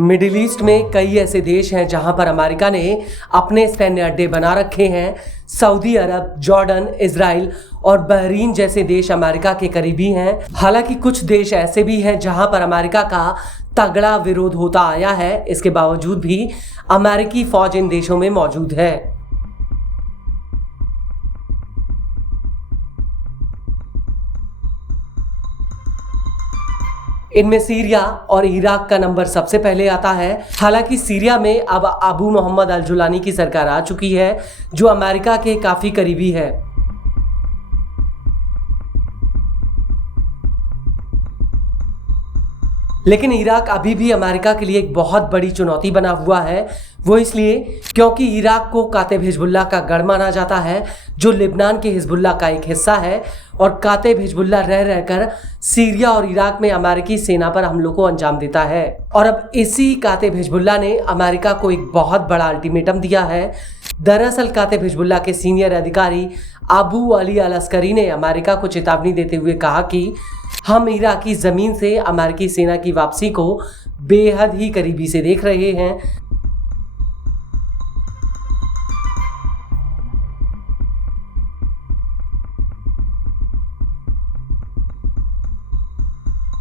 Middle east में कई ऐसे देश हैं जहां पर अमेरिका ने अपने सैन्य अड्डे बना रखे हैं। सऊदी अरब, जॉर्डन, इजराइल और बहरीन जैसे देश अमेरिका के करीबी हैं। हालांकि कुछ देश ऐसे भी हैं जहां पर अमेरिका का तगड़ा विरोध होता आया है। इसके बावजूद भी अमेरिकी फौज इन देशों में मौजूद है। इनमें सीरिया और इराक का नंबर सबसे पहले आता है। हालांकि सीरिया में अब अबू मोहम्मद अल जुलानी की सरकार आ चुकी है, जो अमेरिका के काफी करीबी है। लेकिन इराक अभी भी अमेरिका के लिए एक बहुत बड़ी चुनौती बना हुआ है। वो इसलिए क्योंकि इराक को कातिब हिजबुल्लाह का गढ़ माना जाता है, जो लिबनान के हिजबुल्लाह का एक हिस्सा है। और कातिब हिजबुल्लाह रह रहकर सीरिया और इराक में अमेरिकी सेना पर हमलों को अंजाम देता है। और अब इसी कातिब हिजबुल्लाह ने अमेरिका को एक बहुत बड़ा अल्टीमेटम दिया है। दरअसल कातिब हिजबुल्लाह के सीनियर अधिकारी अबू अली अल अस्करी ने अमेरिका को चेतावनी देते हुए कहा कि हम इराकी जमीन से अमेरिकी सेना की वापसी को बेहद ही करीबी से देख रहे हैं।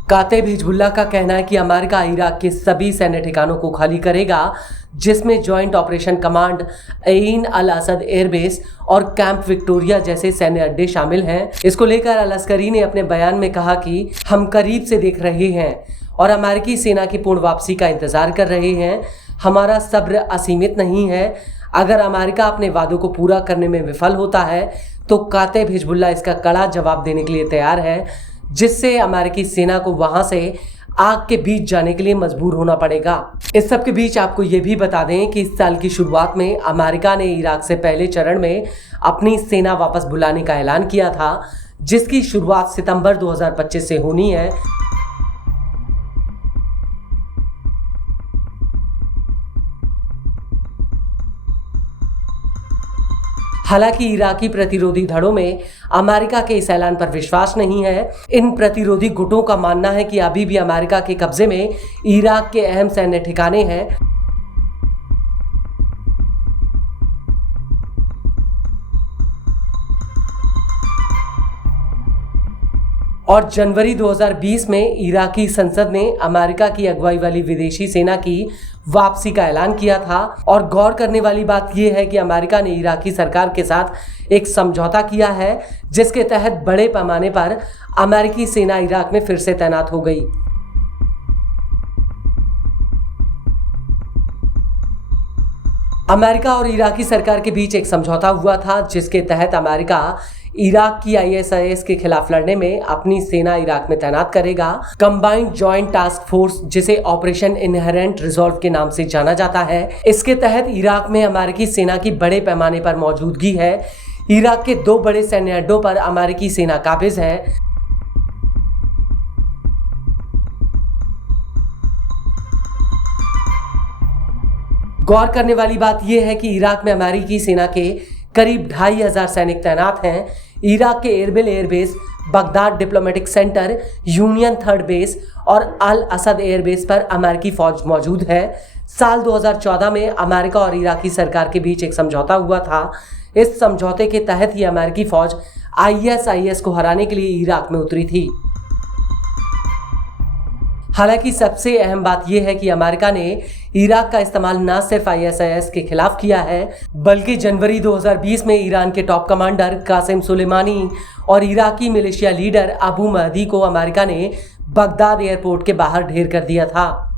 कातिब हिजबुल्लाह का कहना है कि अमेरिका इराक के सभी सैन्य ठिकानों को खाली करेगा, जिसमें जॉइंट ऑपरेशन कमांड, एन अल असद एयरबेस और कैंप विक्टोरिया जैसे सैन्य अड्डे शामिल हैं। इसको लेकर अल अस्करी ने अपने बयान में कहा कि हम करीब से देख रहे हैं और अमेरिकी सेना की पूर्ण वापसी का इंतजार कर रहे हैं। हमारा सब्र असीमित नहीं है। अगर अमेरिका अपने वादों को पूरा करने में विफल होता है तो कातिब हिजबुल्लाह इसका कड़ा जवाब देने के लिए तैयार है, जिससे अमेरिकी सेना को वहां से आग के बीच जाने के लिए मजबूर होना पड़ेगा। इस सब के बीच आपको ये भी बता दें कि इस साल की शुरुआत में अमेरिका ने इराक से पहले चरण में अपनी सेना वापस बुलाने का ऐलान किया था, जिसकी शुरुआत सितंबर 2025 से होनी है। हालांकि इराकी प्रतिरोधी धड़ों में अमेरिका के इस ऐलान पर विश्वास नहीं है। इन प्रतिरोधी गुटों का मानना है कि अभी भी अमेरिका के कब्जे में इराक के अहम सैन्य ठिकाने हैं। और जनवरी 2020 में इराकी संसद ने अमेरिका की अगुवाई वाली विदेशी सेना की वापसी का ऐलान किया था। और गौर करने वाली बात यह है कि अमेरिका ने इराकी सरकार के साथ एक समझौता किया है, जिसके तहत बड़े पैमाने पर अमेरिकी सेना इराक में फिर से तैनात हो गई। अमेरिका और इराकी सरकार के बीच एक समझौता हुआ था, जिसके तहत अमेरिका इराक की ISIS के खिलाफ लड़ने में अपनी सेना इराक में तैनात करेगा। कंबाइंड जॉइंट टास्क फोर्स, जिसे ऑपरेशन इनहेरेंट रिजॉल्व के नाम से जाना जाता है, इसके तहत इराक में अमेरिकी सेना की बड़े पैमाने पर मौजूदगी है। इराक के 2 बड़े सैन्य अड्डों पर अमेरिकी सेना काबिज है। गौर करने वाली बात यह है कि इराक में अमेरिकी सेना के करीब 2500 सैनिक तैनात हैं। इराक के Erbil airbase, Baghdad diplomatic centre, union 3rd base और अल असद एयरबेस पर अमेरिकी फौज मौजूद है। साल 2014 में अमेरिका और इराकी सरकार के बीच एक समझौता हुआ था। इस समझौते के तहत ही अमेरिकी फौज ISIS को हराने के लिए इराक में उतरी थी। हालांकि सबसे अहम बात यह है कि अमेरिका ने इराक का इस्तेमाल न सिर्फ ISIS के खिलाफ किया है, बल्कि जनवरी 2020 में ईरान के टॉप कमांडर कासिम सुलेमानी और इराकी मिलिशिया लीडर अबू महदी को अमेरिका ने बगदाद एयरपोर्ट के बाहर ढेर कर दिया था।